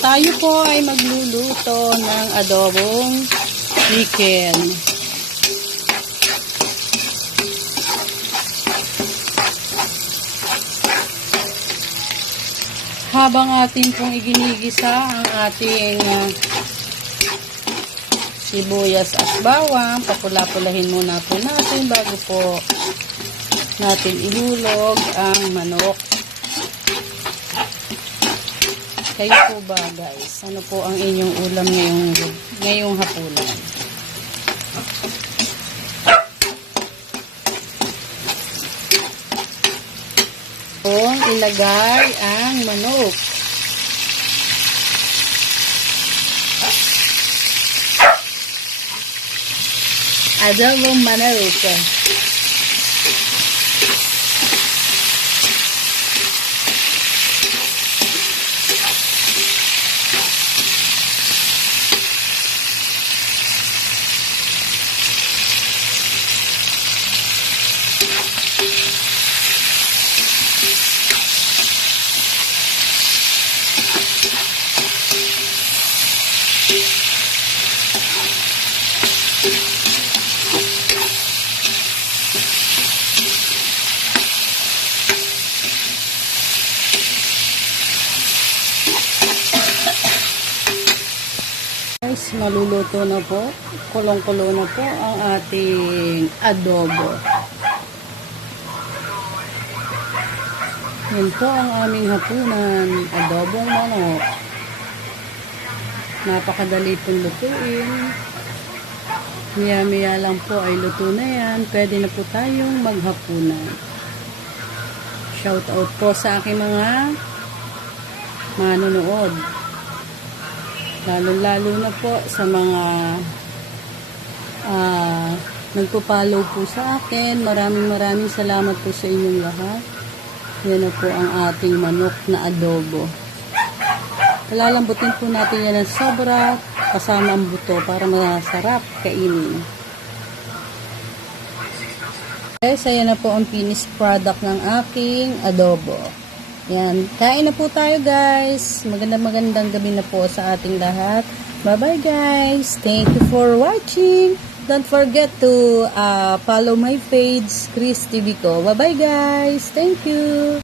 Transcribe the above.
Tayo po ay magluluto ng adobong chicken. Habang atin pong iginigisa ang ating sibuyas at bawang, papula-pulahin muna po natin bago po natin ihulog ang manok. Kayo po ba guys? Ano po ang inyong ulam ngayong hapunan? Kung ilagay ang manok. Adobong manok. Guys, maluluto na po. Kulong-kulo na po ang ating adobo. Yan po ang aming hapunan. Adobong manok. Napakadali pong lutuin. Miya-miya lang po ay luto na yan. Pwede na po tayong maghapunan. Shout out po sa aking mga manonood. Lalo-lalo na po sa mga nagpo-follow po sa akin. Maraming salamat po sa inyong lahat. Yan na po ang ating manok na adobo. Lalambutin po natin yan ng sobra kasama ang buto para masarap kainin. Guys, ayan na po ang finished product ng aking adobo. Yan. Kain na po tayo guys. Magandang gabi na po sa ating lahat. Bye-bye guys. Thank you for watching. Don't forget to follow my page, Chris TV ko. Bye-bye guys. Thank you.